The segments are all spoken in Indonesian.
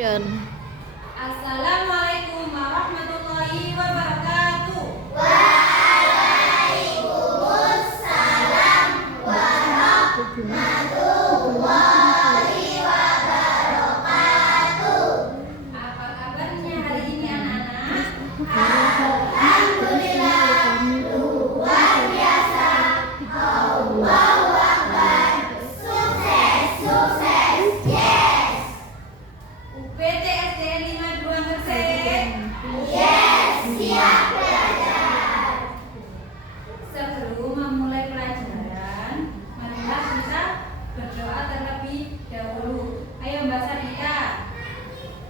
Assalamualaikum warahmatullahi wabarakatuh. Waalaikumsalam warahmatullahi wabarakatuh. Apa kabarnya hari ini anak-anak? Alhamdulillah, luar biasa. Allahu Akbar. Sukses, sukses, yes. UPT SDN 52 Ngersek. Yes, siap belajar. Sebelum memulai pelajaran, marilah kita berdoa terlebih dahulu. Ayo Mbak Sarika,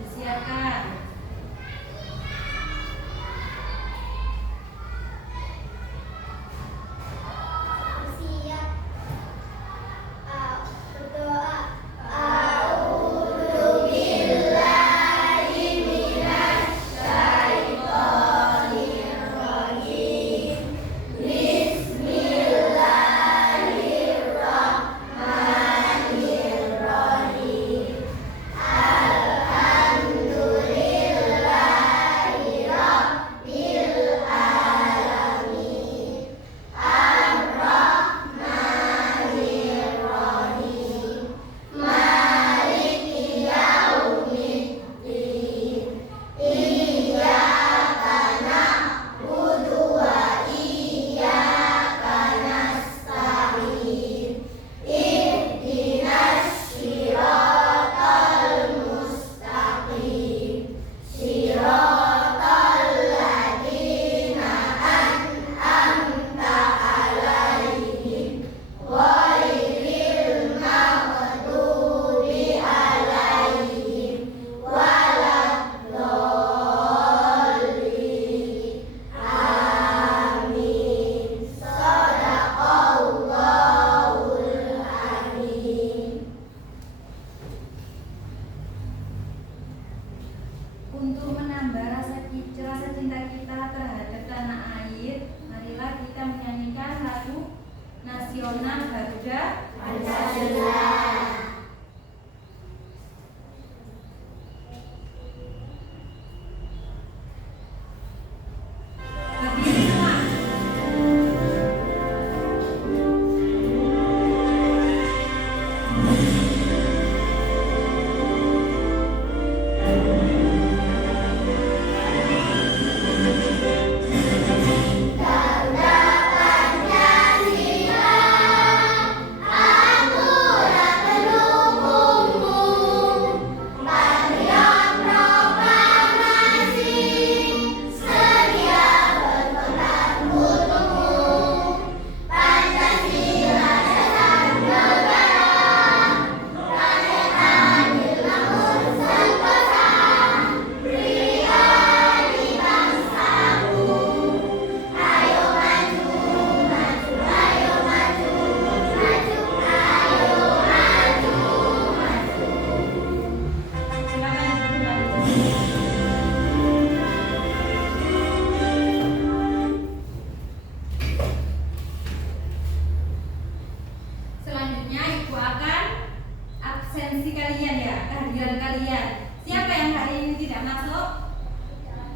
disiapkan. Siap. Berdoa. A'udzubillahi minasyaitonirrajim. Bismillahirrahmanirrahim. Alhamdulillahi rabbil alamin. Ar-Rahmanir-Rahim. Maliki yaumiddin. Iyyaka na'budu wa iyyaka nasta'in. Ihdinas siratal mustaqim. Siratal ladzina an'amta 'alaihim ghairil maghdubi 'alaihim waladdallin. Amin. Shadaqallahul azim. Untuk menambah rasa cinta kita terhadap tanah air, marilah kita menyanyikan lagu nasional Garuda Pancasila. Berdiri semua. Garuda Pancasila, aturan pendukungmu. Patriot proklamasi, sedia berkorban untukmu. Pancasila dasar negara, rakyat adil namun sentosa. Pria di bangsaku. Ayo maju, maju, ayo maju, maju, ayo maju, maju. Silakan duduk. Selanjutnya Ibu akan absensi kalian ya, kehadiran kalian. Siapa yang hari ini tidak masuk?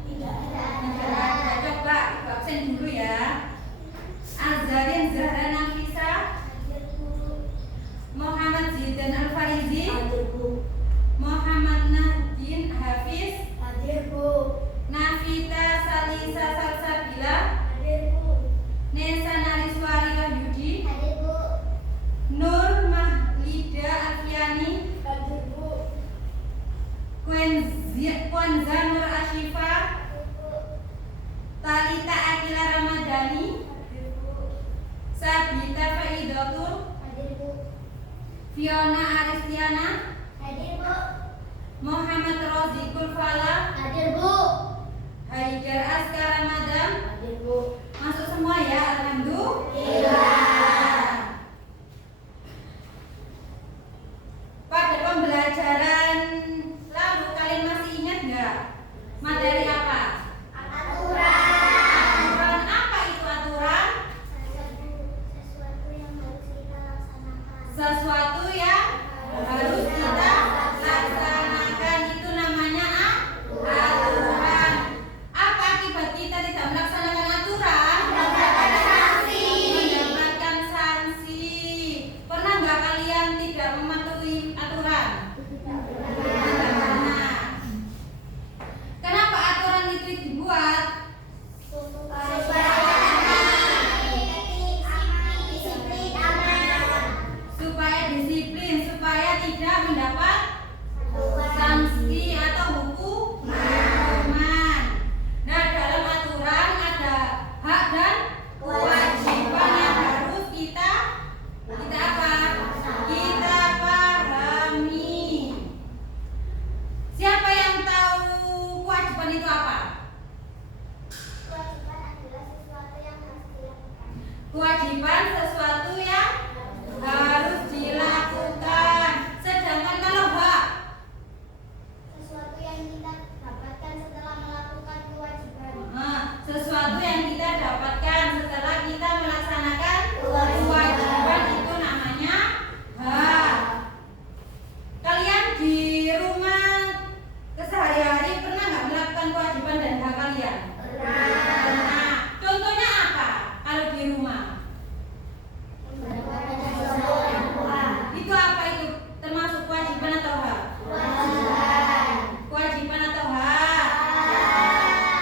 Tidak Tidak ada. Coba Ibu absen dulu ya. Azarin Zahra Nafisa, Muhammad Zidan Al-Farizi, Muhammad Nahdin Hafiz, Nafita Salisa Salsabila, Nesa Nariswari Wahyudi, Nur Mahlida Alfiani, Kwanza Nur Ashifa, Talita Akila Ramadhani, Sabita Faidatul, Fiona Aristiana, Muhammad Rozikul Fala, Haidar Askar Ramadan. Masuk semua ya, alhamdulillah. Pada pembelajaran lalu kalian masih ingat nggak materi apa? Aturan apa itu aturan? Sesuatu yang harus kita laksanakan itu namanya itu apa? Kewajiban adalah sesuatu yang harus dilakukan. Kewajiban sesuatu yang harus dilakukan. Sedangkan kalau hak, Sesuatu yang kita dapatkan setelah melakukan kewajiban. sesuatu yang kita dapatkan setelah kita melaksanakan Kewajiban. kewajiban itu namanya hak. Kalian di rumah kesehari-hari pernah nggak melakukan kewajiban dan hak kalian? Nah, contohnya apa kalau di rumah? Mendapatkan sesuatu yang kuat. Itu apa itu? Termasuk kewajiban atau hak? Kewajiban. Kewajiban atau hak?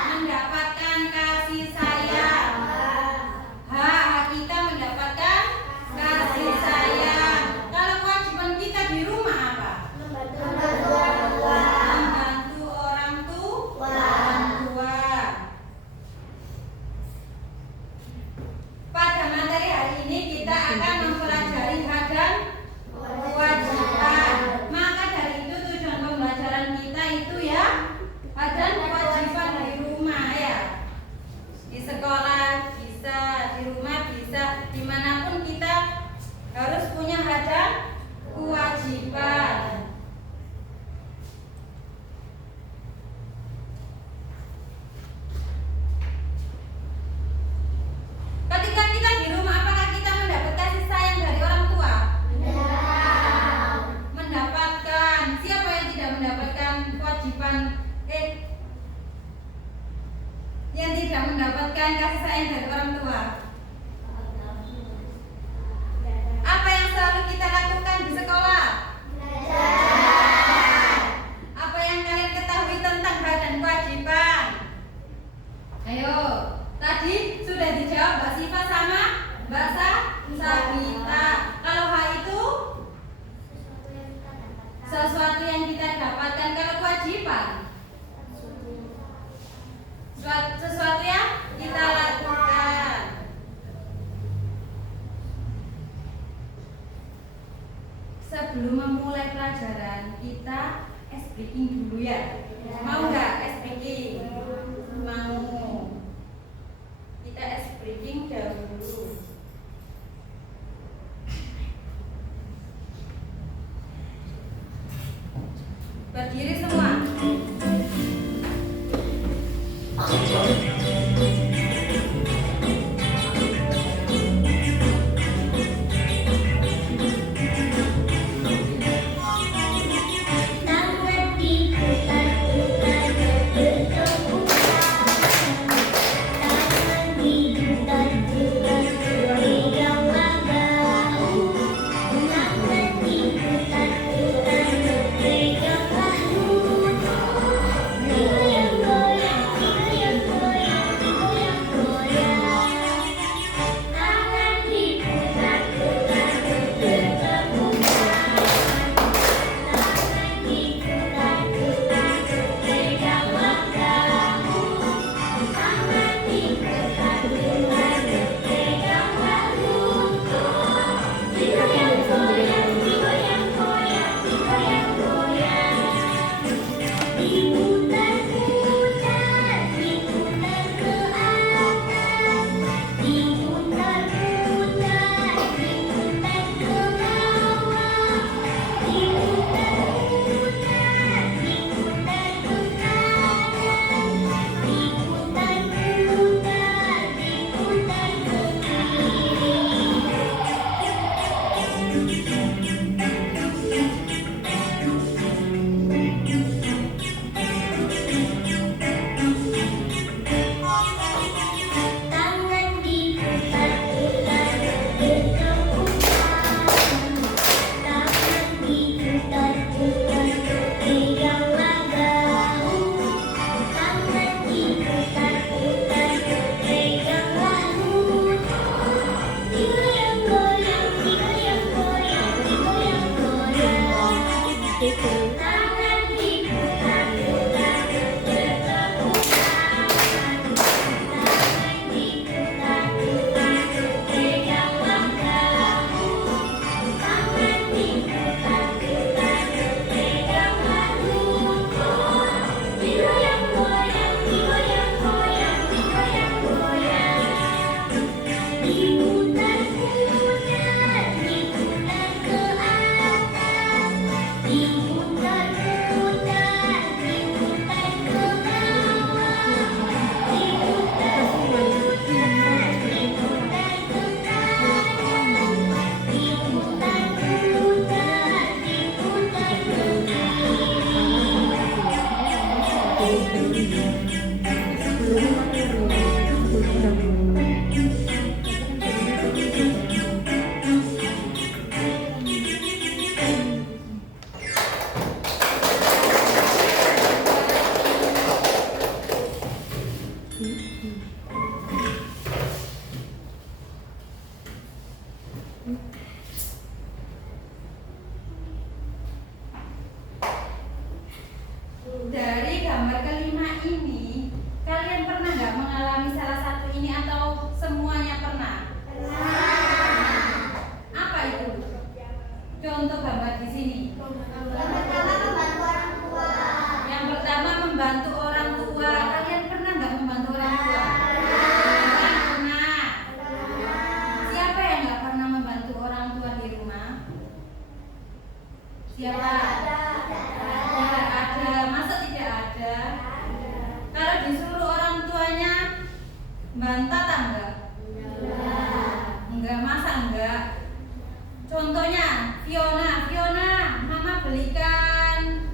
Mendapatkan kasih sayang. Hak kita mendapatkan kasih sayang. Kalau kewajiban kita di rumah apa? Membantu orang tua. Membantu orang tua. Pada materi hari ini kita akan mempelajari hak dan kewajiban. Maka dari itu tujuan pembelajaran kita itu ya hak dan kewajiban di rumah ya. Di sekolah bisa, di rumah bisa, dimanapun kita harus punya hak dan kewajiban. Ketika kita di rumah, apakah kita mendapat kasih sayang dari orang tua? Mendapatkan. Siapa yang tidak mendapatkan kewajiban? Yang tidak mendapatkan kasih sayang dari orang tua. Apa yang selalu kita lakukan di sekolah? Apa yang kalian ketahui tentang hak dan kewajiban? Ayo, tadi sudah dijawab Mbak Siva sama Mbak Sabita. Kalau hak itu sesuatu yang kita dapatkan. Kalau kewajiban sesuatu yang kita lakukan. Sebelum memulai pelajaran, kita ice breaking dulu ya. Mau nggak ice breaking? Mau. Kita ice breaking dahulu. Berdiri semua. Tangan diputar-putar berbentuk bulan. Tangan diputar-putar Dari gambar kelima ini, kalian pernah nggak mengalami salah satu ini atau semuanya pernah? Apa itu? Contoh gambar di sini. Yang pertama membantu orang tua. Kalian pernah nggak membantu orang tua? Pernah. Siapa yang nggak pernah membantu orang tua di rumah? Siapa? Ada. Masa tidak ada? Kalau disuruh orang tuanya bantah tak enggak? Enggak, masa enggak? Contohnya Fiona, mama belikan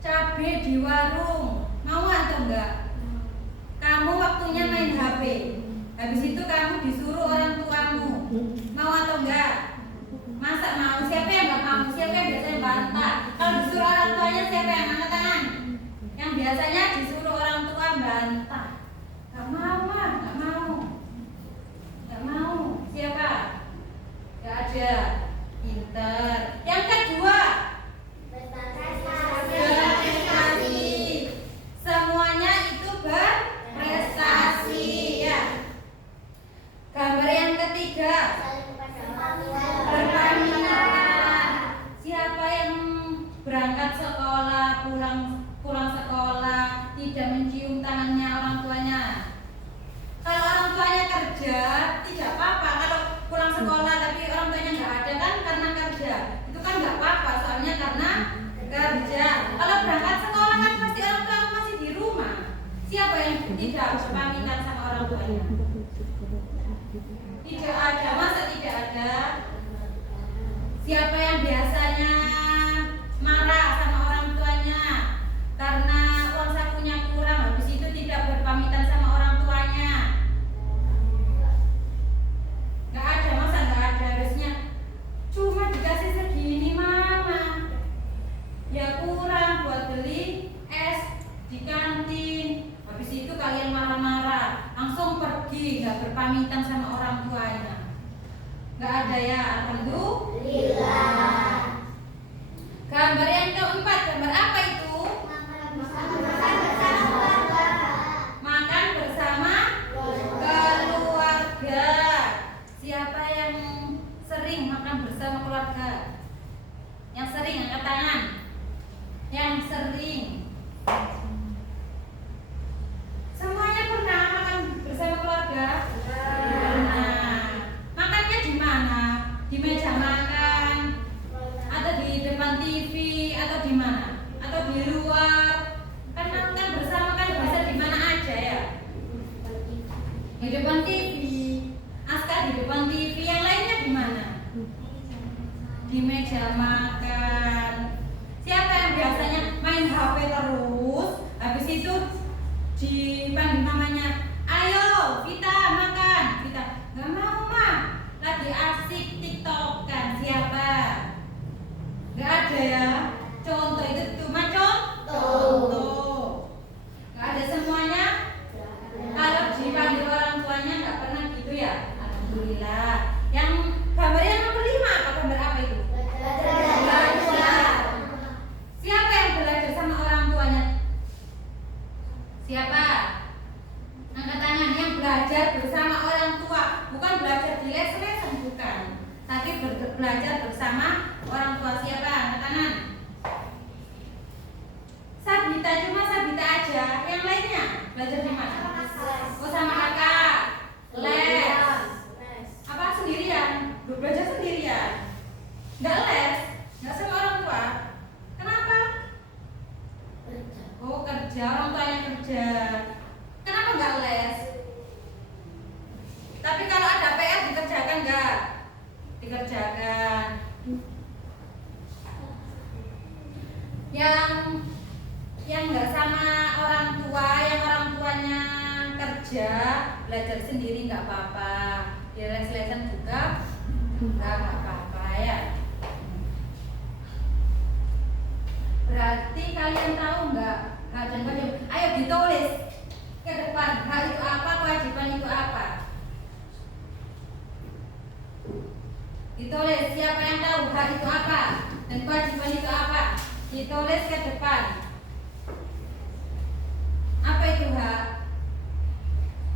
cabai di warung, mau atau enggak? Kamu waktunya main HP, habis itu kamu disuruh orang tuamu, mau atau enggak? Masa mau? Siapa yang enggak mau? Siapa yang biasanya bantah? Kalau disuruh orang tuanya siapa yang angkat tangan? Yang biasanya disuruh orang tua bantah. Enggak mau, mah, enggak mau. Enggak mau. Siapa? Enggak ada. Pinter. Yang kedua, berprestasi. Semuanya itu berprestasi ya. Gambar yang ketiga, berpamitan. Siapa yang berangkat sekolah, pulang sekolah tidak mencium tangannya orang tuanya? Kalau orang tuanya kerja tidak apa-apa. Kalau pulang sekolah tapi orang tuanya nggak ada kan karena kerja, itu kan nggak apa-apa soalnya karena kerja. Kalau berangkat sekolah kan pasti orang tua masih di rumah. Siapa yang tidak berpamitan sama orang tuanya? Tidak ada. Masa tidak ada? Siapa yang biasanya marah sama orang tuanya karena uang sakunya kurang, habis itu tidak berpamitan sama orang tuanya? Nggak ada. Masa nggak ada? Harusnya cuma dikasih segini mama, ya kurang buat beli es di kantin. Habis itu kalian marah-marah, langsung pergi, nggak berpamitan sama orang tuanya. Nggak ada ya? Alhamdulillah. Gambar yang keempat, gambar apa itu? Makan bersama keluarga. Siapa yang sering makan bersama keluarga? Yang sering angkat tangan. Yang sering. Semuanya pernah makan bersama keluarga? Pernah. Makannya di mana? Di meja makan? Atau di depan TV? Atau di mana? Atau di luar? Kan makan bersama kan bisa di mana aja ya? Di depan TV. Aska di depan TV. Yang lainnya di mana? Di meja makan. Siapa yang biasanya main HP terus? Habis itu dipanggil namanya, ayo Vita makan. Vita nggak mau mah, lagi asik tiktokan. Siapa? Nggak ada ya. Contoh itu cuma contoh. Nggak ada semuanya. Kalau dipanggil orang tuanya nggak pernah gitu ya. Alhamdulillah. Yang gambar yang nomor 5 apa? Gambar apa itu? Belajar. Siapa yang belajar sama orang tuanya? Siapa? Angkat tangan. Yang belajar bersama orang tua, bukan belajar di les-lesan, bukan, tapi belajar bersama orang tua. Siapa? Angkat tangan. Sabita, cuma Sabita aja. Yang lainnya belajar di mana? Oh, sama kakak. Les. Apa sendirian? Belajar sendirian. Nggak les, nggak sama orang tua. Kenapa? Oh, kerja, orang tuanya kerja. Kenapa nggak les? Tapi kalau ada PR dikerjakan nggak? Dikerjakan. Yang nggak sama orang tua, yang orang tuanya kerja, belajar sendiri nggak apa-apa. Di les-lesan juga nggak apa-apa ya. Berarti kalian tahu nggak hak dan kewajiban? Ayo ditulis ke depan. Hak itu apa? Kewajiban itu apa? Ditulis. Siapa yang tahu hak itu apa dan kewajiban itu apa? Ditulis ke depan. Apa itu H?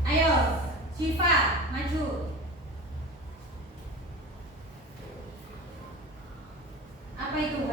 Ayo, Syifa, maju. Apa itu H?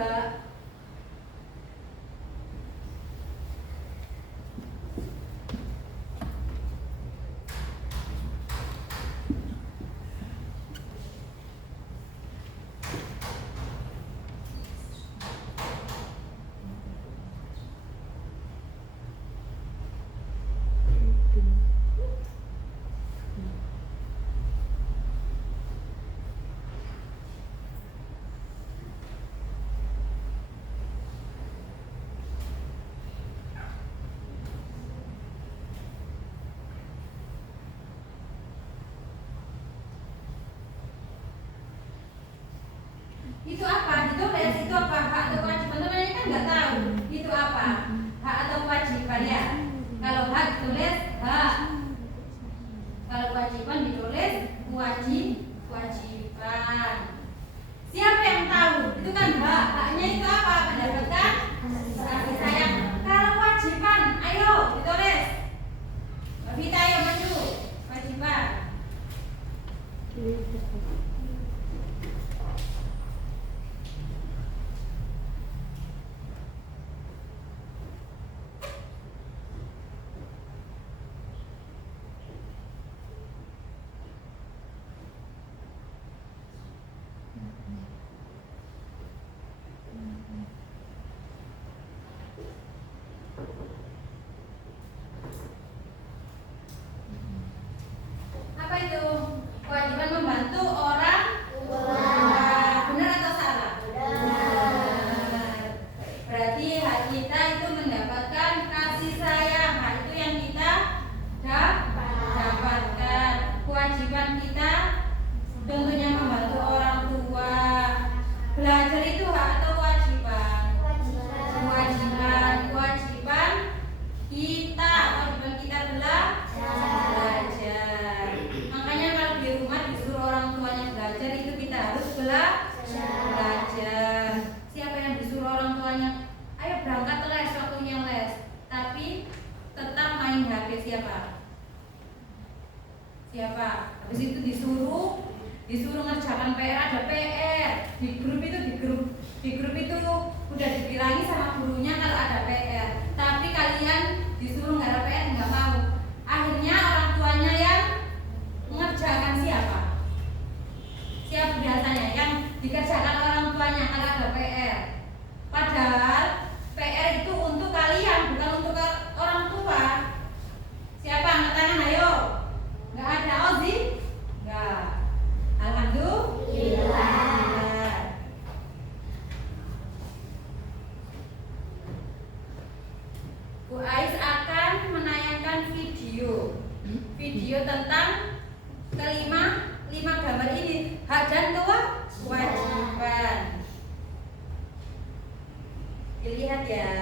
Itu apa? Ditulis itu apa? Hak atau kewajiban? Teman-teman kan nggak tahu itu apa? Hak atau kewajiban ya? Kalau hak ditulis hak, kalau kewajiban ditulis kewajiban. Siapa yang tahu? Itu kan hak. Haknya itu apa? Mendapatkan kasih sayang. Kalau kewajiban, ayo ditulis. Mbak Vita, ayo maju. Kewajiban. Apa itu? Kewajiban membantu orang tua. Benar atau salah? Benar. Berarti hak kita itu mendapatkan kasih sayang. Hak itu yang kita dapatkan. Kewajiban kita tentunya membantu orang tua. Belajar itu hak atau kewajiban? Kewajiban kita. Kewajiban kita belajar. Makanya kalau di rumah disuruh orang tuanya belajar, itu kita harus belajar. Siapa yang disuruh orang tuanya, ayo berangkat les, waktunya les, tapi tetap main HP, siapa? Habis itu disuruh ngerjakan PR, ada PR di grup itu udah dibilangin sama gurunya kalau ada PR, tapi kalian disuruh nggak ada PR, nggak mau. Akhirnya orang tuanya yang mengerjakan siapa biasanya yang dikerjakan orang tuanya kalau ada PR. Padahal PR itu untuk kalian, bukan untuk orang tua. Siapa angkat tangan, ayo. Nggak ada, Ozi? Nggak. Alhamdulillah. Bu Ais akan menayangkan video tentang lima gambar ini, hak dan kewajiban. Dilihat ya.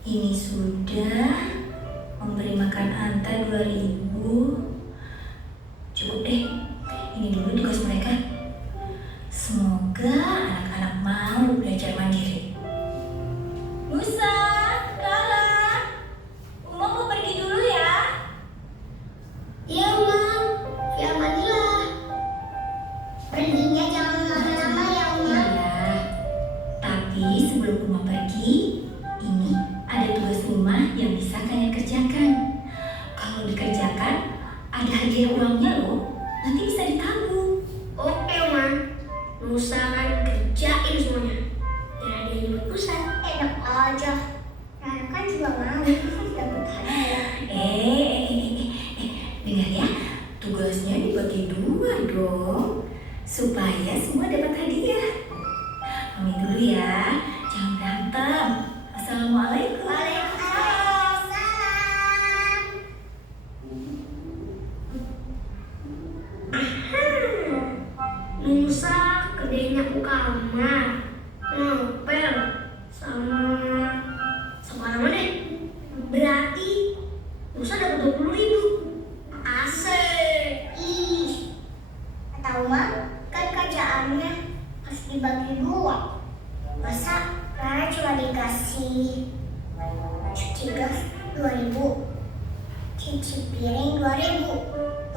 Ini sudah memberi makan Anta 2.000. Cukup deh, ini dulu tugas mereka. Semoga anak-anak mau belajar mandiri. Musa, Lala, Uma mau pergi dulu ya. Iya, Uma. Ya, mandilah. Perginya jangan lama-lama ya, Uma. Iya, tapi sebelum Uma pergi, ini ada tugas rumah yang bisa kalian kerjakan. Kalau dikerjakan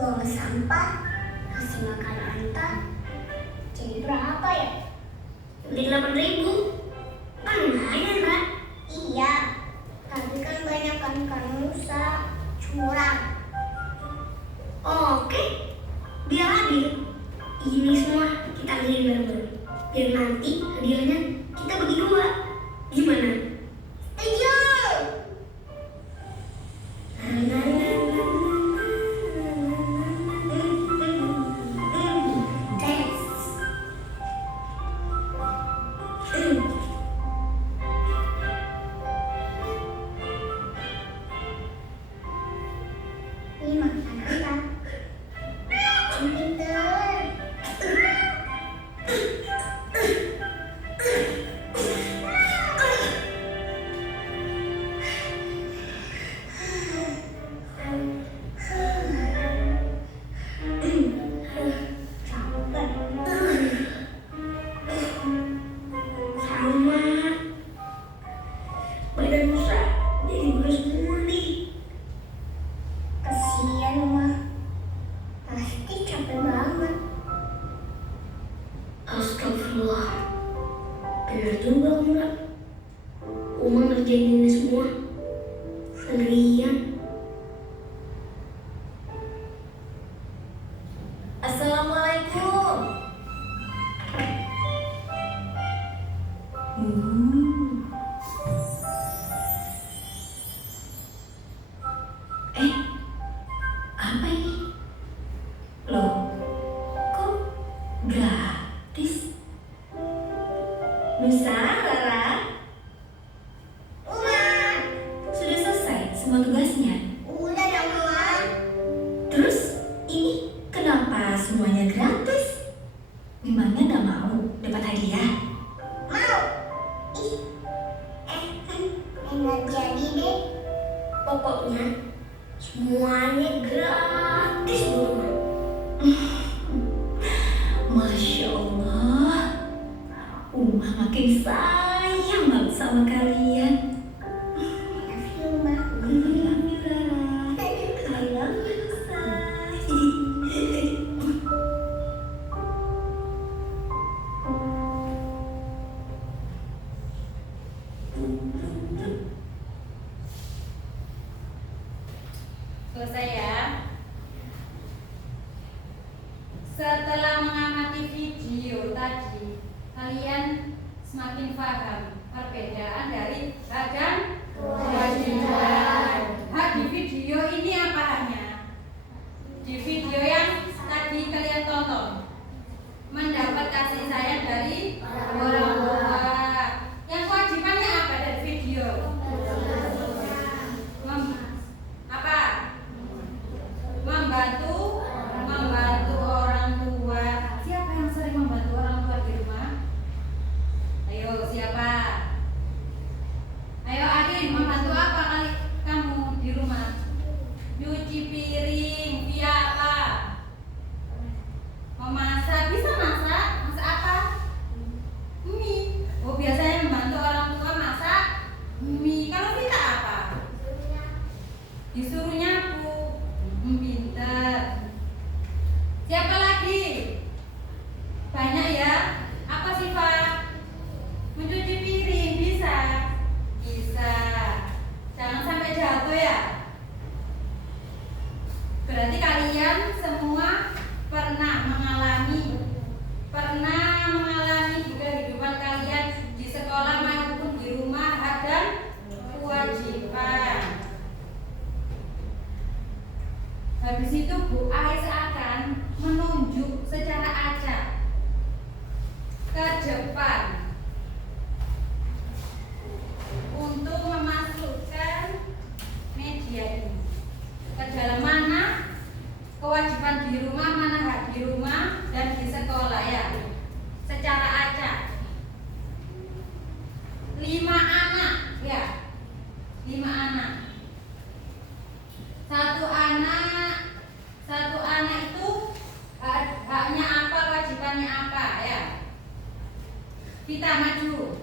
buang sampah, kasih makan Anta. Jadi berapa ya? Udah 8.000. Kan lumayan, Kak. Iya, tapi kan banyak kan rusak, curang. Oke, biar adil. Ini semua kita beli bareng-bareng. Biar nanti hadiahnya kita bagi 2. Gimana? Setuju. Ini makan apa? Pinter. Sama badan Musa jadi beres murni. Kasihan Uma, pasti capek banget. Astagfirullah, bener juga Uma. Uma ngerjain ini semua sendirian. Assalamualaikum. Apa ini? Loh, kok gratis? Nusa, Rara, Uma, sudah selesai semua tugasnya? udah dong Uma. Terus ini kenapa semuanya gratis? Memangnya nggak mau dapat hadiah? Mau? Ih, enggak jadi deh. Pokoknya semuanya gratis Uma. Masya Allah, Uma makin sayang banget sama kalian. Love you, Uma. I love you, Rara. I love you, say. Selesai ya. Setelah mengamati video tadi, kalian semakin paham perbedaan dari hak dan kewajiban. Hak di video ini apa haknya? Di video yang tadi kalian tonton, mendapat kasih sayang dari orang tua. Yang kewajibannya apa dari video? Apa? Membantu orang tua. Siapa yang sering membantu orang tua di rumah? Ayo, siapa? Ayo Adin, membantu apa kali kamu di rumah? Nyuci piring, via apa? Memasak, bisa masak? Masak apa? Mie. Oh, biasanya membantu orang tua masak mie. Kalau kita apa? Disuruh nyapu. Pintar. Siapa lagi? Banyak ya. Apa sih Pak? Mencuci piring bisa. Bisa. Jangan sampai jatuh ya. Berarti kalian semua pernah mengalami di kehidupan kalian di sekolah maupun di rumah hak dan kewajiban. Habis itu Bu Ais akan menunjuk secara acak ke depan untuk memasukkan media ini ke dalam mana kewajiban di rumah, mana hak di rumah dan di sekolah ya, secara acak. 5 anak ya, 5 anak. Satu anak itu haknya apa, kewajibannya apa ya. Kita maju.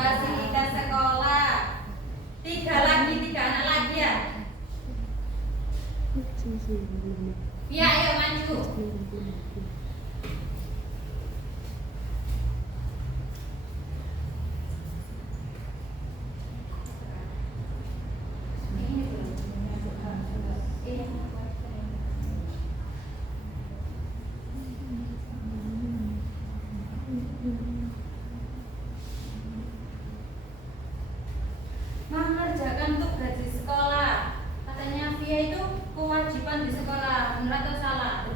fasilitas sekolah. 3 lagi, 3 anak lagi ya. Ya, ayo maju. Mengerjakan tugas di sekolah. Katanya Via itu kewajiban di sekolah. Benar atau salah?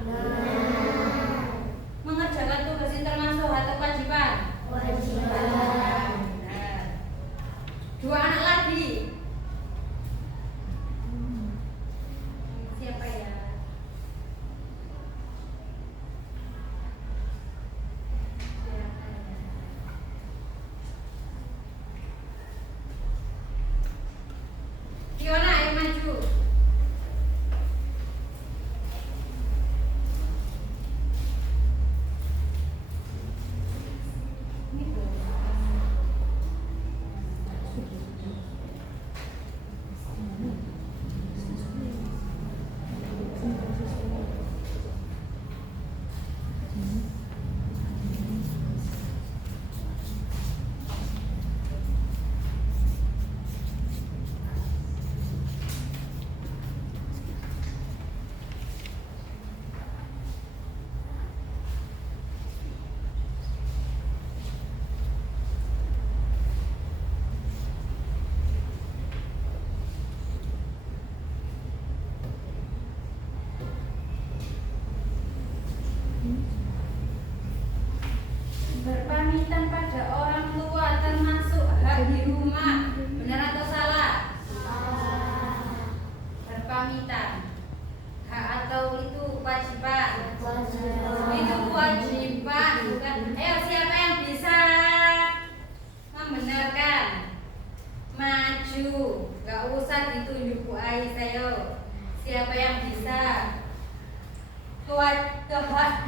Mengerjakan tugas itu termasuk atau kewajiban? Benar. 2 anak lagi. Siapa ya? Fiona, ayo maju. Berpamitan pada orang tua termasuk hak di rumah. Benar atau salah? Berpamitan. Hak atau itu kewajiban? Itu kewajiban, bukan? Ayo, siapa yang bisa membenarkan? Maju. Gak usah ditunjuk Bu Ais, ayo. Siapa yang bisa?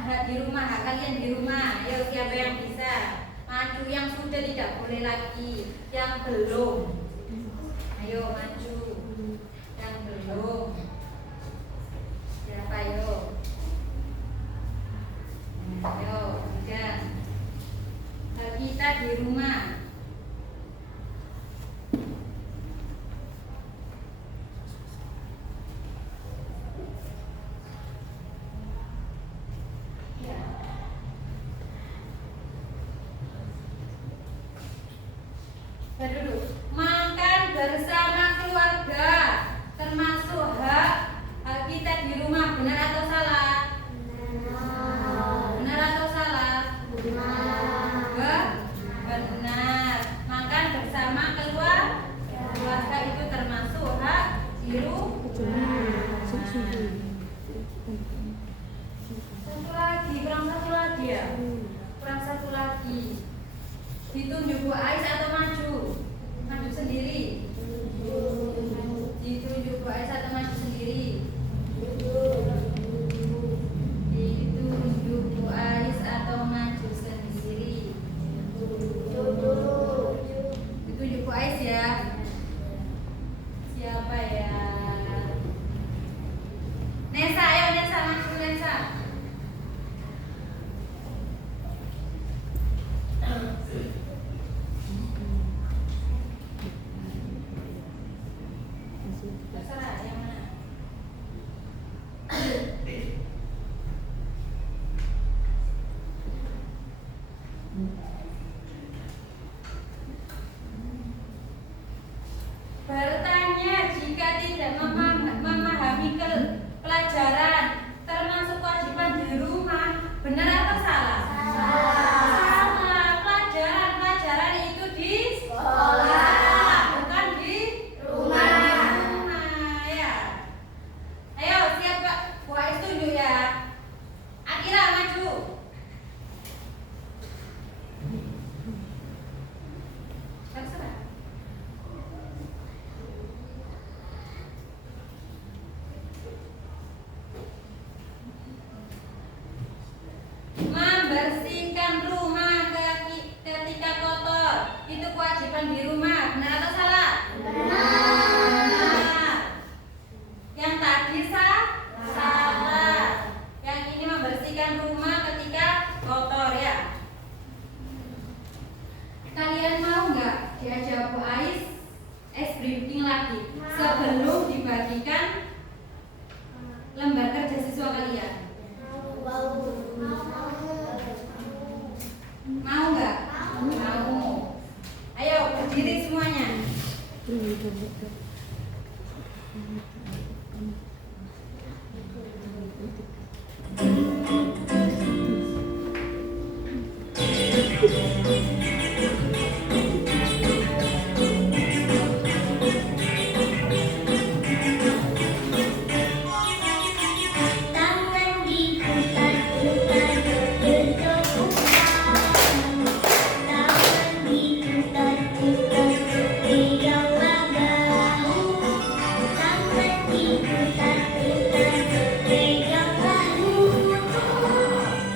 Hak di rumah, hak kalian di rumah. Ayo, siapa yang bisa? Maju, yang sudah tidak boleh lagi. Yang belum, ayo maju. Yang belum, siapa? Ayo, ayo, jangan. Hak kita di rumah. Duduk. Makan bersama keluarga termasuk hak kita di rumah. Benar atau salah? Benar atau salah? Benar. Makan bersama keluarga itu termasuk hak di rumah. Satu lagi, kurang satu lagi ya. Kurang satu lagi. Ditunjuk Bu Ais atau maju? Maju sendiri. Ditunjuk Bu Ais atau maju sendiri? Ditunjuk Bu Ais atau maju sendiri? Ditunjuk Bu Ais ya. Siapa ya? Nesa, ayo Nesa, maju Nesa. Tangan diputar-putar bergetar. Tangan diputar-putar pegang bahu. Tangan diputar-putar pegang bahu.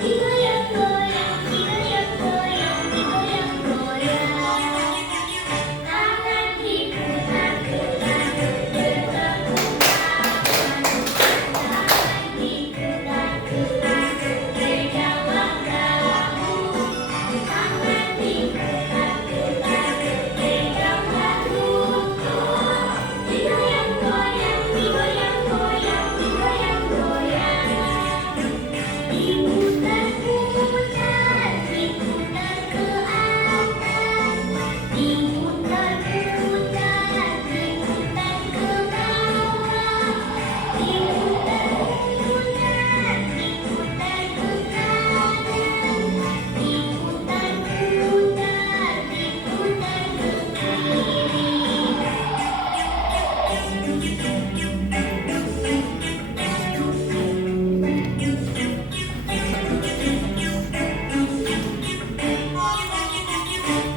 Digoyang-goyang, digoyang-goyang, digoyang-goyang. Tangan diputar-putar bergetar. Tangan diputar-putar pegang bahu. Tangan diputar-putar pegang bahu. Digoyang-goyang, digoyang-goyang, digoyang-goyang. Diputar-putar, diputar ke atas. Diputar-putar, diputar ke bawah. Diputar-putar, diputar ke kanan. Diputar-putar, diputar ke kiri.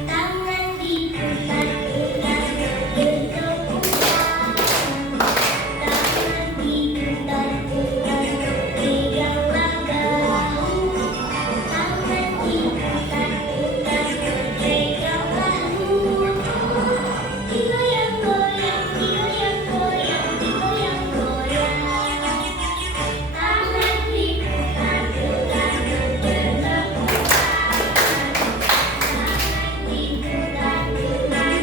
Tangan diputar-putar bergetar. Tangan diputar-putar pegang bahu. Tangan diputar-putar pegang bahu. Digoyang-goyang, digoyang-goyang, digoyang-goyang. Tangan diputar-putar bergetar. Tangan diputar-putar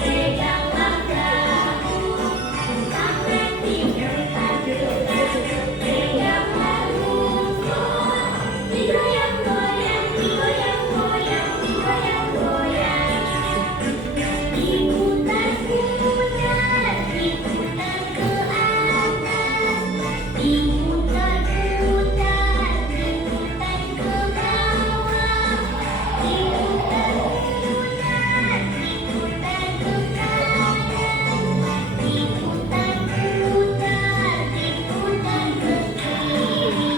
pegang bahu. Tangan diputar-putar pegang bahu. Digoyang-goyang, digoyang-goyang, digoyang-goyang. Diputar-putar, diputar ke atas. Diputar-putar, diputar ke bawah. Diputar-putar, diputar ke kanan. Diputar-putar, diputar ke kiri.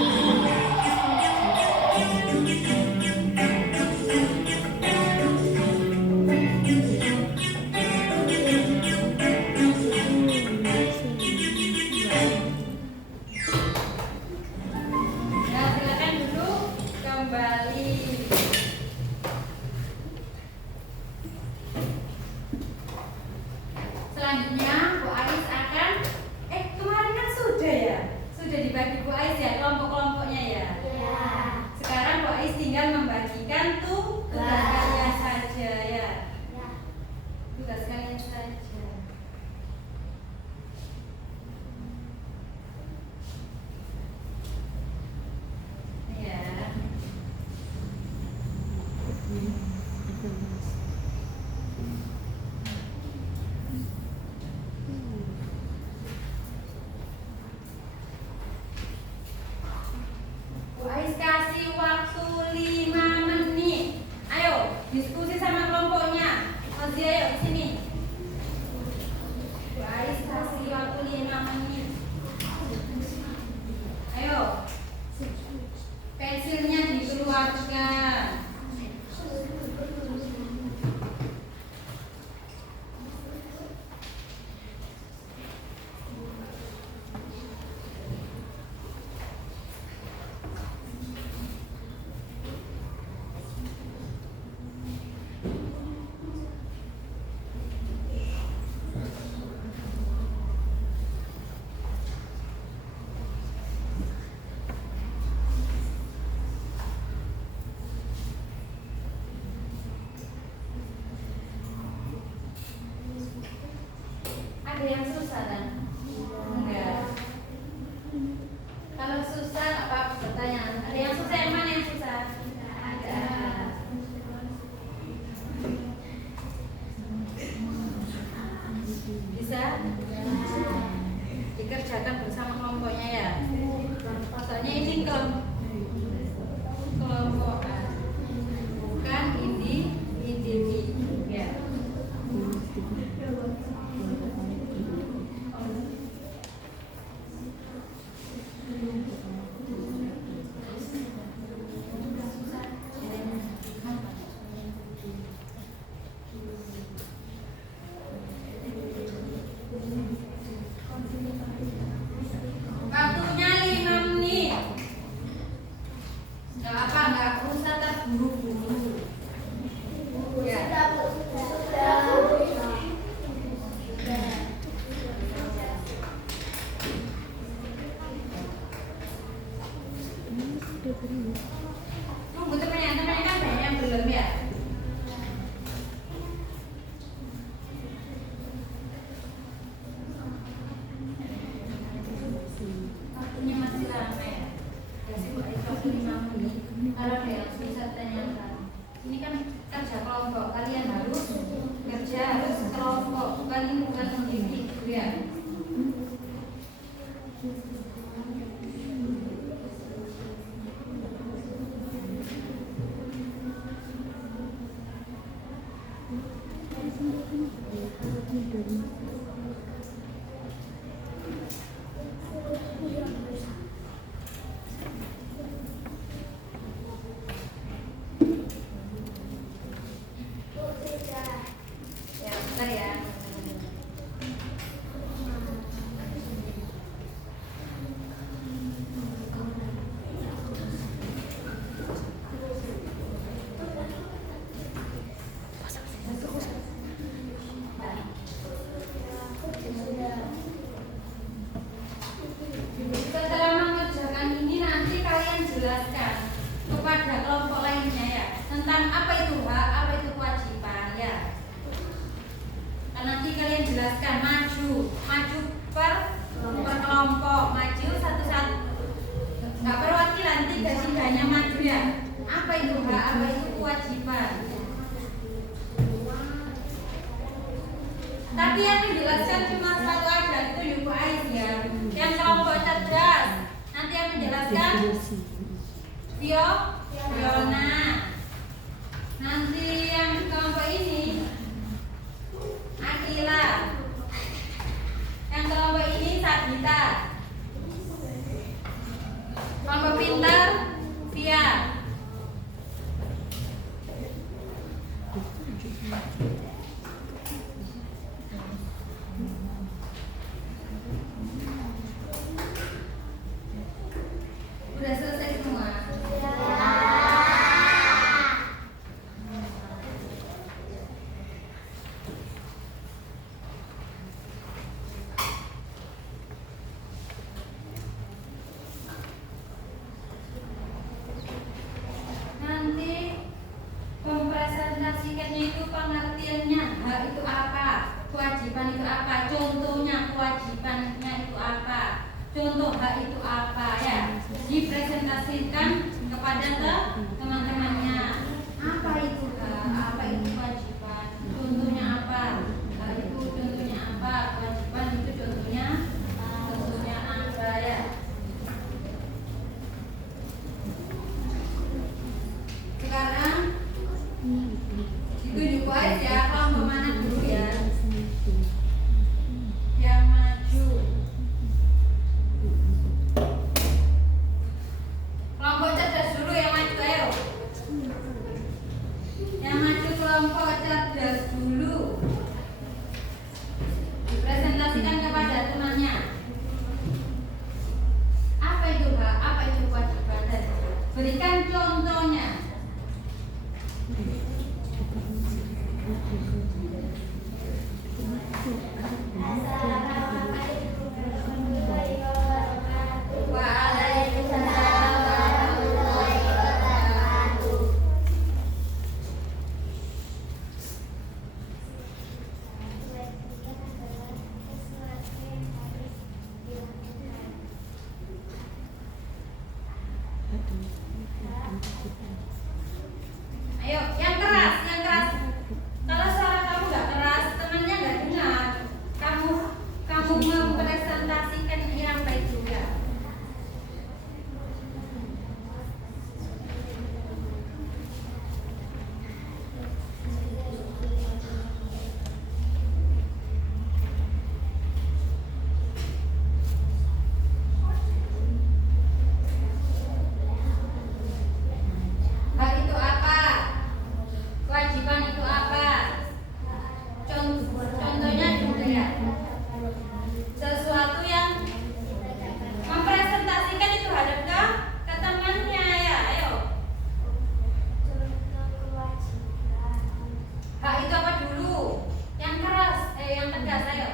Nah, silakan duduk kembali. Selanjutnya Bu Ais akan kemarin kan sudah ya? Sudah dibagi Bu Ais ya kelompok-kelompoknya ya? Sekarang Bu Ais tinggal membagikan tugas kalian saja ya. Tugas kalian saja. Ya. Bu Ais kasih waktu 5 menit. Ayo, diskusi sama kelompoknya. Ozi, ayo sini. Bu Ais kasih waktu 5 menit. Ayo. Pensilnya dikeluarkan. Ada yang susah kan? Enggak. Kalau susah apa pertanyaan? Ada yang susah, yang mana yang susah? Ada. Ya, bentar ya. Setelah mengerjakan ini nanti kalian jelaskan kepada kelompok lainnya ya tentang apa itu hak, apa itu kewajiban ya. Dan nanti kalian jelaskan maju per kelompok, maju satu-satu. Nggak perwakilan, tiga-tiganya maju ya. Apa itu hak, apa itu kewajiban. Tapi yang menjelaskan cuma satu aja itu Ibu Ais ya. Yang kelompok cerdas nanti yang menjelaskan Fiona. Nanti yang kelompok ini Akila. Yang kelompok ini Sabita. Kelompok pintar Via. Udah selesai semua? Nanti mempresentasikannya itu pengertiannya, hak itu apa, kewajiban itu apa, contohnya kewajibannya itu apa, contoh hak itu apa ya, dipresentasikan kepada teman-temannya. Apa itu hak, apa itu kewajiban, contohnya apa, hak itu contohnya apa, kewajiban itu contohnya apa ya. Sekarang ditunjuk aja kelompok mana dulu ya yang maju. Kelompok cerdas dulu yang maju, ayo. Yang maju kelompok cerdas dulu. Dipresentasikan kepada temannya. Apa itu hak, apa itu kewajiban, dan berikan contohnya. Waalaikumsalam warahmatullahi wabarakatuh. Ayo, yang keras, yang keras. Kalau suara kamu nggak keras, temannya nggak dengar. Kamu mempresentasikan yang baik juga. Hak itu apa? Kewajiban itu apa? Contohnya juga ya. Sesuatu yang mempresentasikan itu hadap ke temannya ya. Ayo. Hak itu apa dulu? Yang keras, yang tegas, ayo.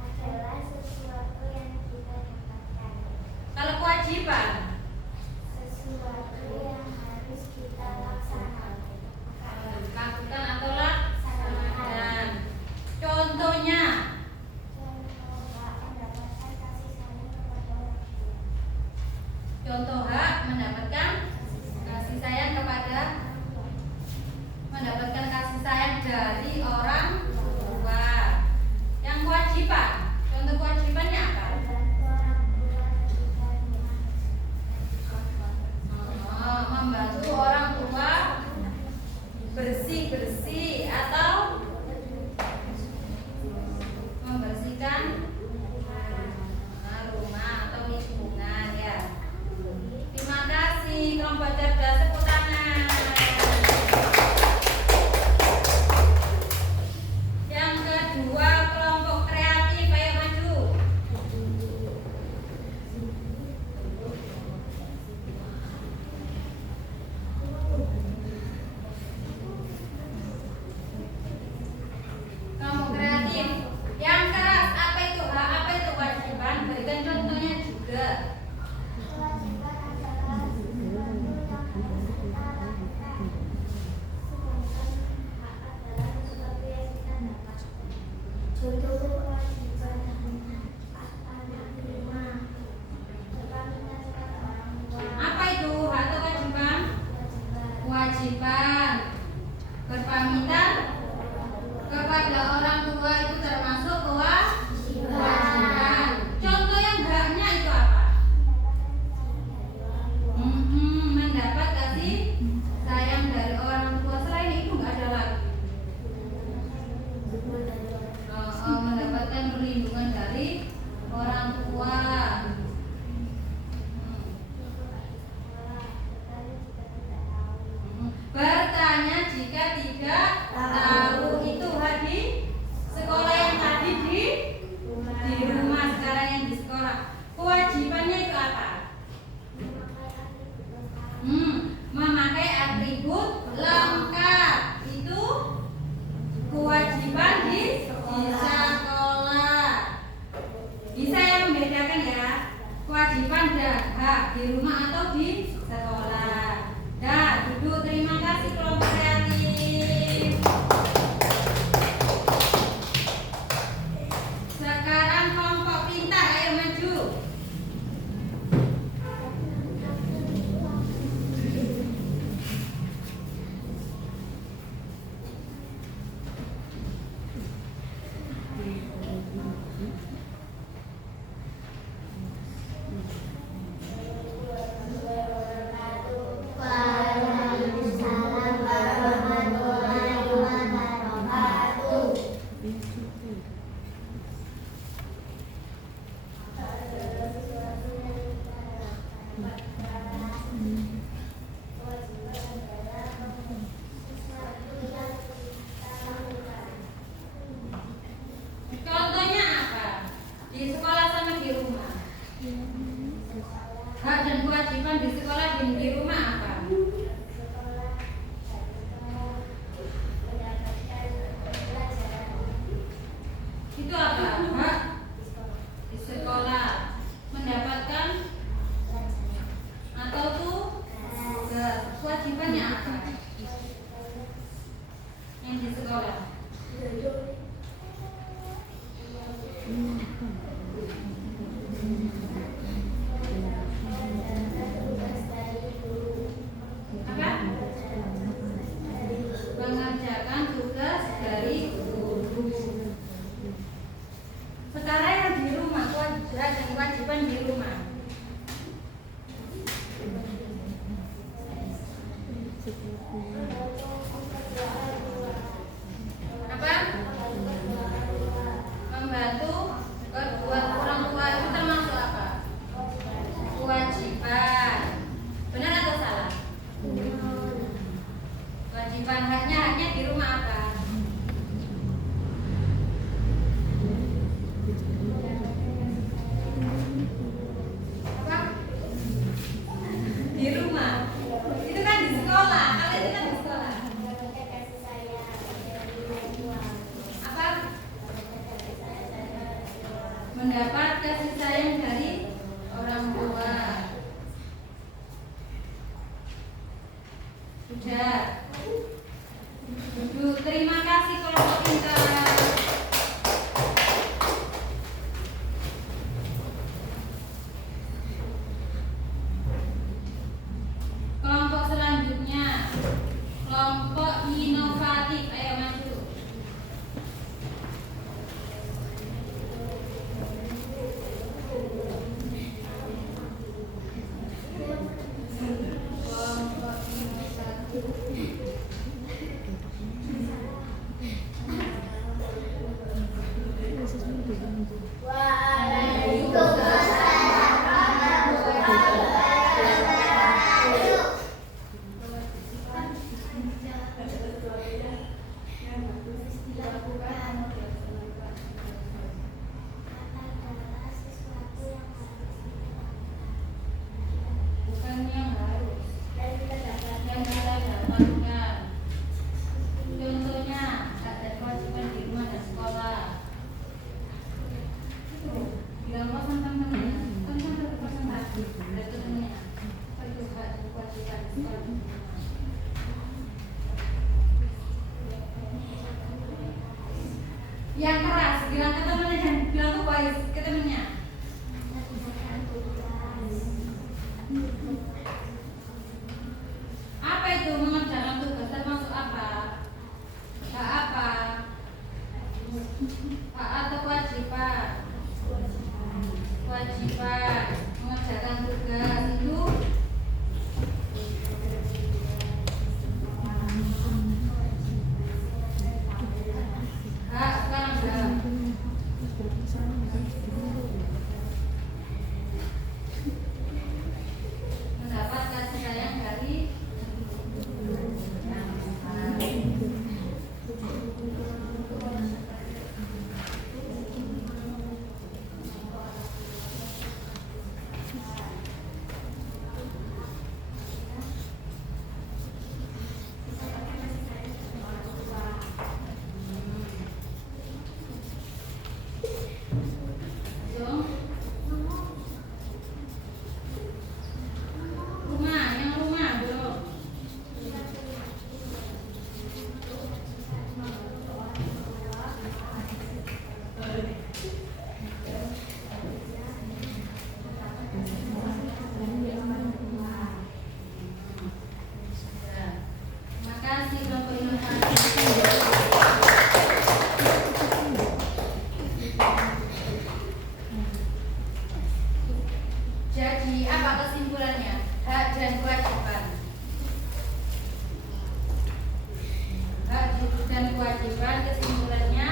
Adalah sesuatu yang kita dapatkan, Kalau kewajiban, sesuatu yang harus kita laksanakan. lakukan atau laksanakan. Contohnya, Contoh hak mendapatkan kasih sayang kepada orang tua. contoh hak mendapatkan kasih sayang dari orang tua. Yang kewajiban, contoh kewajibannya apa? Membantu orang tua ketika Membantu orang tua bersih-bersih atau Contoh kewajiban anak di rumah. Apa itu hak atau kewajiban? Kewajiban berpamitan kepada orang tua itu termasuk kewajiban. Contoh yang haknya itu apa? Mendapat kasih sayang dari orang tua. Selain itu nggak ada lagi. Mendapatkan perlindungan dari orang tua. Bertanya jika tidak tahu. Itu hak di sekolah, yang tadi di rumah, sekarang yang di sekolah. Kewajibannya itu apa? Memakai atribut lengkap. Itu kewajiban di sekolah. Bisa yang membedakan ya, kewajiban dan hak di rumah atau di sekolah. Dah, duduk. Terima kasih kelompok kreatif. Sekarang kelompok pintar, ayo maju. Waalaikumsalam warahmatullahi wabarakatuh. Contohnya apa? Di sekolah sama di rumah. Hak dan kewajiban di sekolah dan di rumah apa? Itu apa? Hak di sekolah mendapatkan atau tugas. Kewajibannya apa? Yang di sekolah. Apa? Mengerjakan tugas dari guru. Sekarang yang di rumah, kewajiban dan kewajiban di rumah. Apa? Membantu kedua orang tua itu termasuk apa? Kewajiban. Benar atau salah? Kewajiban. Haknya di rumah apa? Apa? Di rumah. Itu kan di sekolah. Kalau itu kan di sekolah. Apa? Mendapat kasih sayang dari orang tua. Sudah. Duduk. Terima kasih kelompok pintar. Kelompok selanjutnya, kelompok inovatif. Ayo maju. Kelompok inovatif. Yang keras. bilang ke temennya, jangan bilang ke boys, ke temennya. Apa itu mengerjakan tugas termasuk apa? Hak apa? Hak atau kewajiban? Kewajiban mengerjakan tugas itu hak. Sekarang hak. Mendapat kasih sayang dari rumah, yang rumah belum. Makasih kelompok inovasi. Jadi apa kesimpulannya? Hak dan kewajiban. Hak dan kewajiban kesimpulannya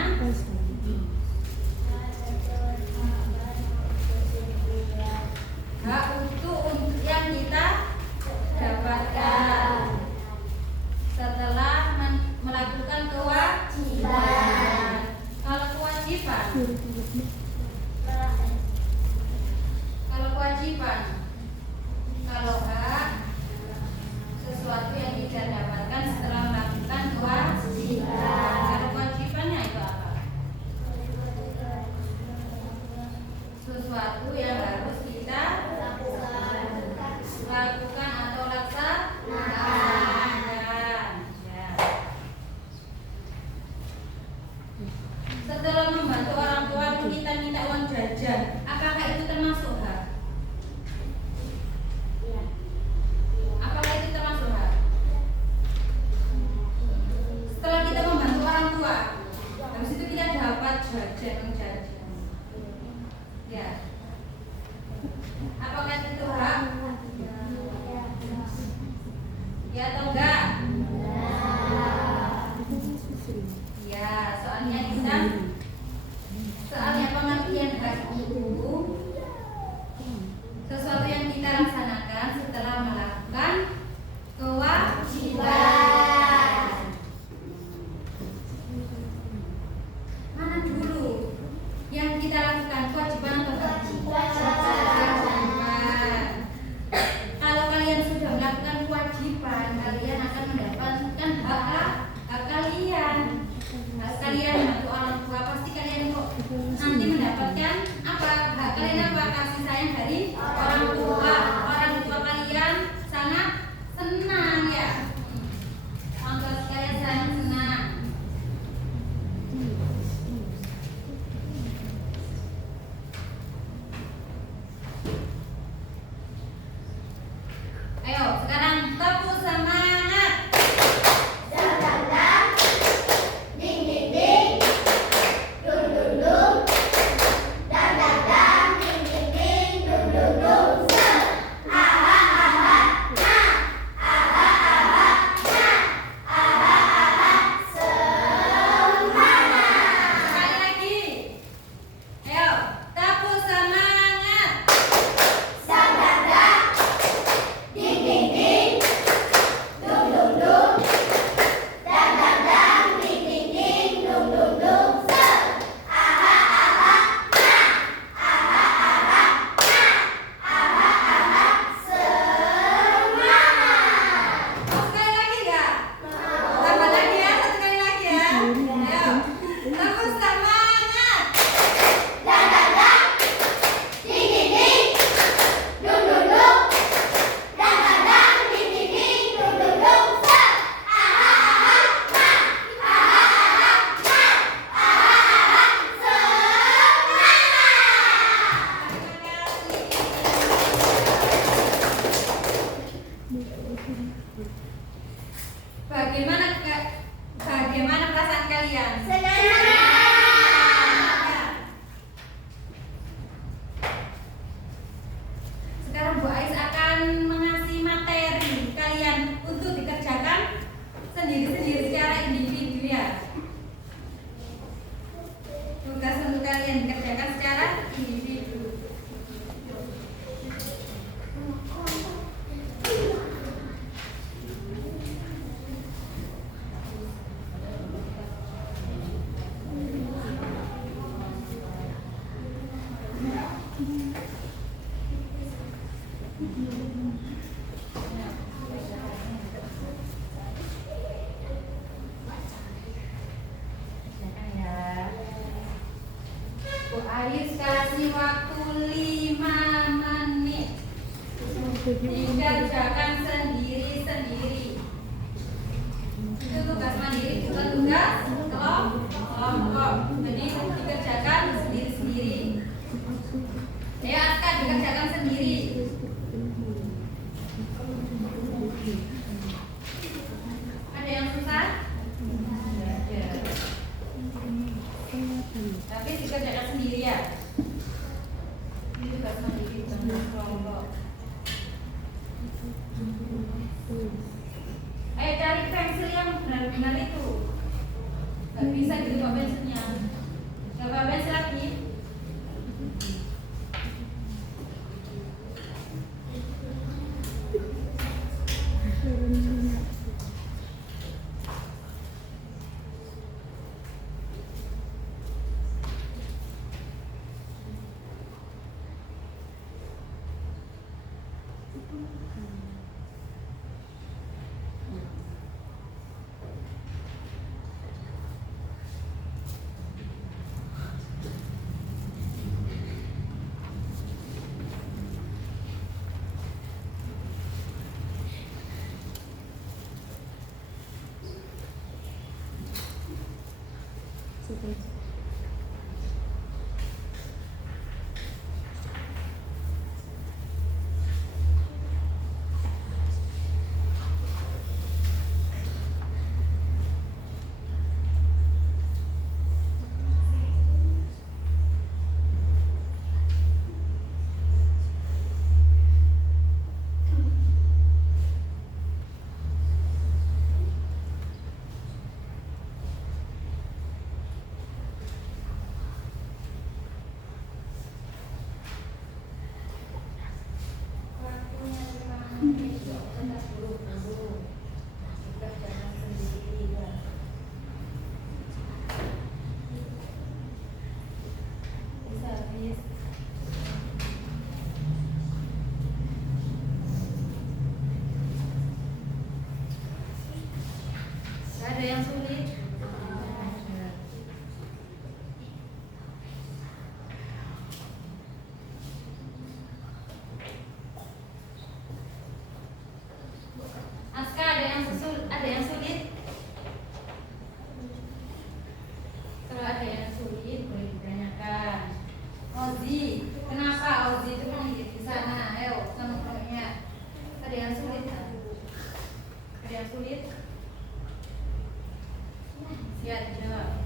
hak untuk yang kita dapatkan setelah melakukan kewajiban. Kalau kewajiban, kalau hak sesuatu yang tidak dapatkan setelah melakukan kewajiban. Kalau kewajibannya itu apa? Sesuatu yang harus kita lakukan atau laksanakan. Ya. Setelah membantu orang tua kita minta uang jajan, apakah itu termasuk hak? Apakah itu termasuk hak? Setelah kita membantu orang tua, habis itu kita dapat jajan, uang jajan. Ya. Apakah itu hak? Ya atau enggak? Ya, soalnya pengertian hak itu sesuatu yang kita laksanakan setelah melakukan kewajiban. Mana dulu yang kita lakukan, kewajiban atau hak? Kewajiban. Kalau kalian sudah melakukan kewajiban, kalian akan mendapatkan hak kalian. Hak kalian membantu orang tua Ais kasih waktu 5 menit. Dikerjakan sendiri-sendiri. Itu tugas mandiri, bukan tugas kelompok. Jadi dikerjakan sendiri-sendiri. Ya, Aska dikerjakan sendiri. Ada yang susah? Ada. Tapi dikerjakan sendiri ya. Ini tugas mandiri, bukan tugas kelompok. Ayo cari pensil yang benar-benar itu. Gak bisa gitu Pak pensilnya. Gak apa pensil lagi. Ada yang sulit? Aska ada yang sulit? Kalau ada yang sulit boleh ditanyakan. Ozi, kenapa Ozi itu kan di sana? Ayo sama temennya. Ada yang sulit? Ada yang sulit? Siap jawab.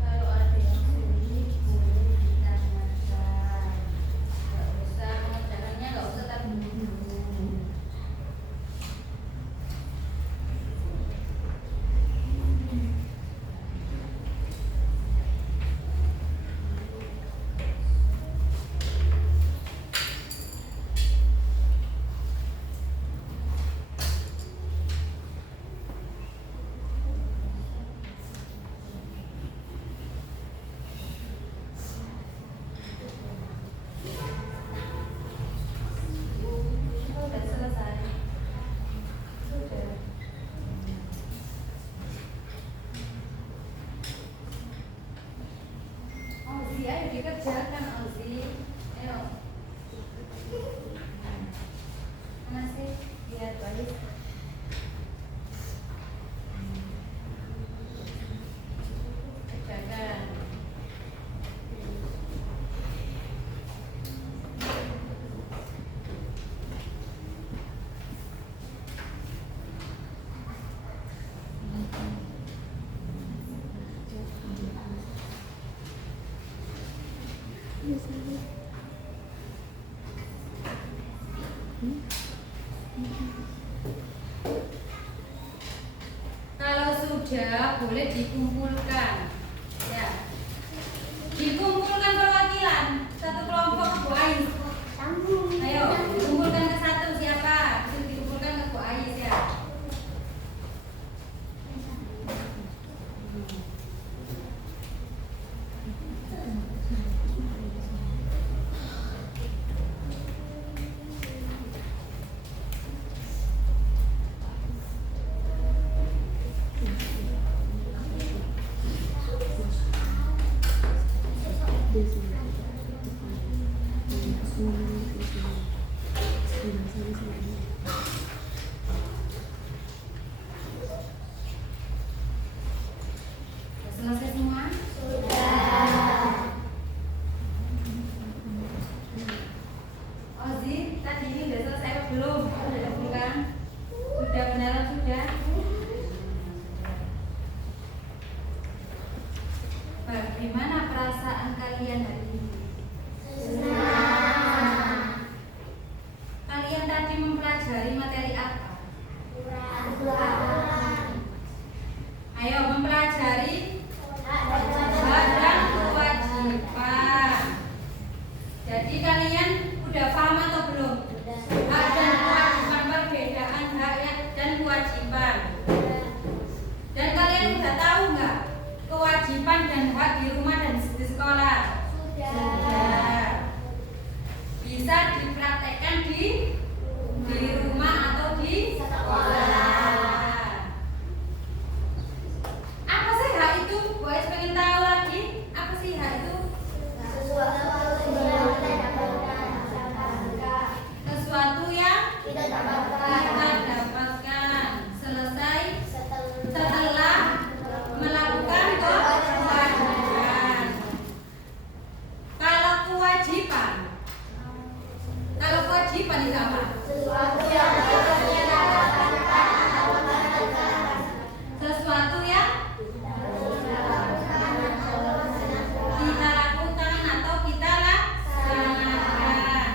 Kalau ada yang sulit boleh ditanyakan. Gak usah mengerjakannya, gak usah tapi dulu. Sudah selesai. Sudah. Ozi, ayo dikerjakan Ozi. Ayo. Mana sih? Lihat balik. Kerjakan. Kalau sudah boleh dikumpulkan. Ya. Dikumpulkan perwakilan. Bagaimana perasaan kalian hari ini? Senang. Kalian tadi mempelajari materi apa? Ayo mempelajari hak dan kewajiban. Jadi kalian udah paham atau belum? Hak dan kewajiban, perbedaan hak dan kewajiban. Dan kalian udah tahu nggak kewajiban dan hak di rumah dan di sekolah? Sudah. Bisa dipraktekkan di rumah atau di sekolah. Apa sih hak itu? Boys pengen tahu lagi. Apa sih hak itu? Sesuatu yang kita dapatkan selesai setelah melakukan kewajiban. Kalau kewajiban itu apa? Sesuatu yang kita lakukan atau kita laksanakan.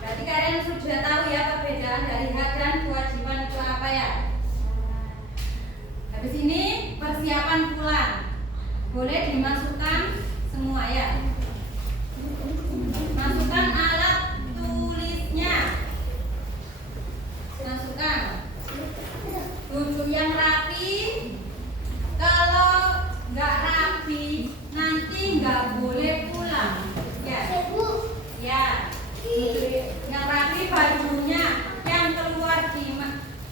Berarti kalian sudah tahu ya perbedaan dari hak dan kewajiban itu apa ya? Habis ini persiapan pulang. Boleh dimasukkan semua ya. Masukkan alat tulisnya. Masukkan. Duduk yang rapi. Kalau nggak rapi nanti nggak boleh pulang. Ya. Ya. Yang rapi bajunya, yang keluar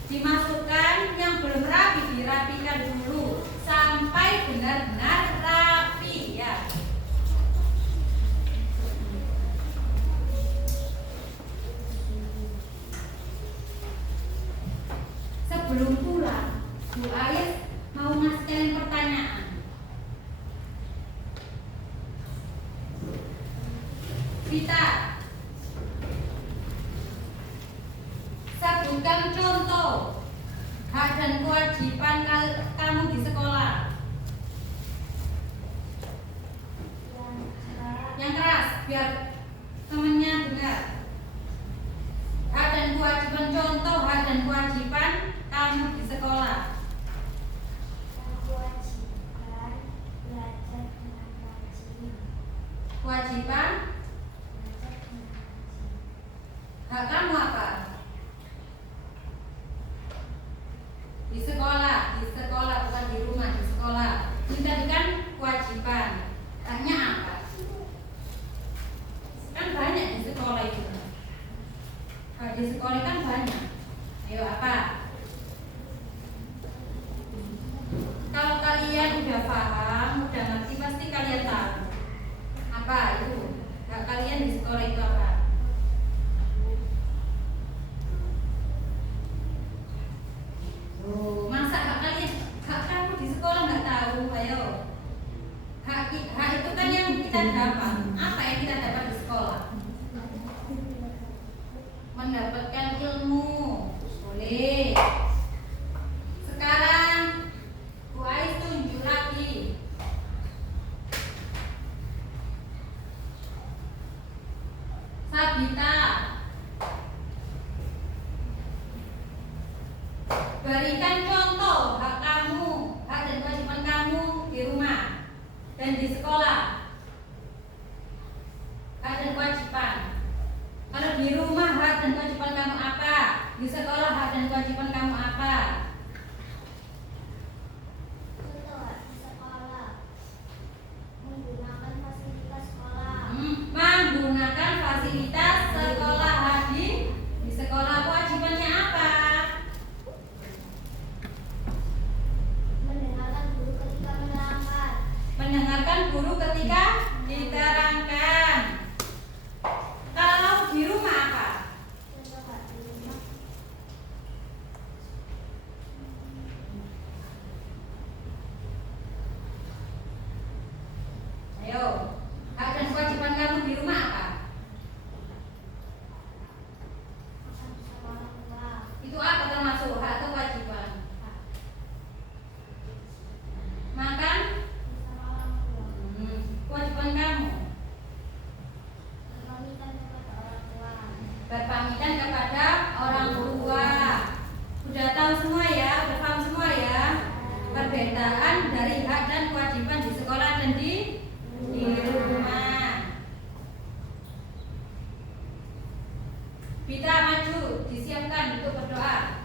dimasukkan, yang belum rapi dirapikan dulu sampai benar-benar rapi ya. Sebelum pulang, Bu Ais mau ngasih kalian pertanyaan. Kita sebutkan contoh hak dan kewajiban kamu di sekolah. Yang keras biar temennya dengar. Hak dan kewajiban, contoh hak dan kewajiban kamu di sekolah. Kewajiban hak kamu apa? Di sekolah bukan di rumah, di sekolah. Ini tadi kan kewajiban. Haknya apa? Kan banyak di sekolah itu. Hak di sekolah kan banyak. Ayo apa? Kalau kalian udah paham, udah ngerti, pasti kalian tahu. Apa itu? Hak kalian di sekolah itu apa? Oh, masa hak kamu di sekolah nggak tahu? Ayo. Hak itu kan yang kita dapat. Apa yang kita dapat di sekolah? Mendapatkan ilmu. Boleh. Sekarang Bu Ais tunjuk lagi. Sabita, berikan contoh hak kamu, hak dan kewajiban kamu di rumah dan di sekolah. Hak dan kewajiban. Kalau di rumah hak dan kewajiban kamu apa? Di sekolah hak dan kewajiban kamu apa? Menggunakan fasilitas sekolah. Hadir di sekolah kewajibannya apa? Mendengarkan guru ketika diterangkan. Kalau di rumah apa? Ayo, hak dan kewajiban kamu di rumah apa? Itu apa termasuk hak atau kewajiban? Makan? disiapkan untuk berdoa.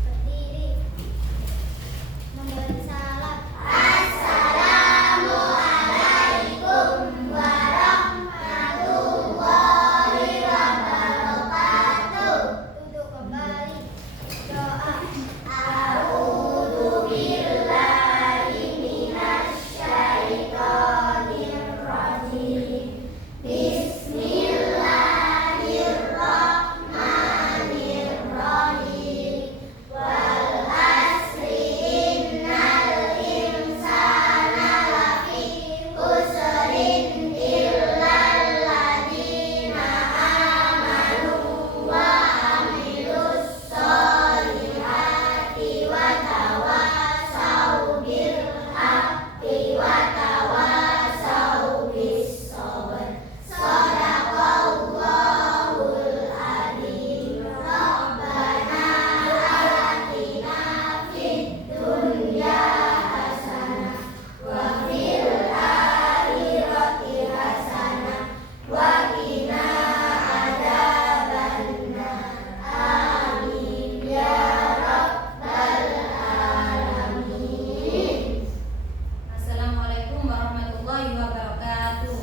Berdiri. Memberi salam. Duduk kembali. Doa. Assalamualaikum warahmatullahi wabarakatuh.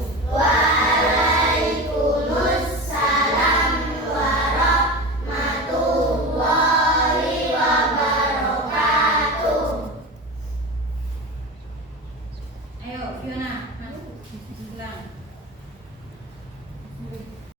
Ayo Fiona.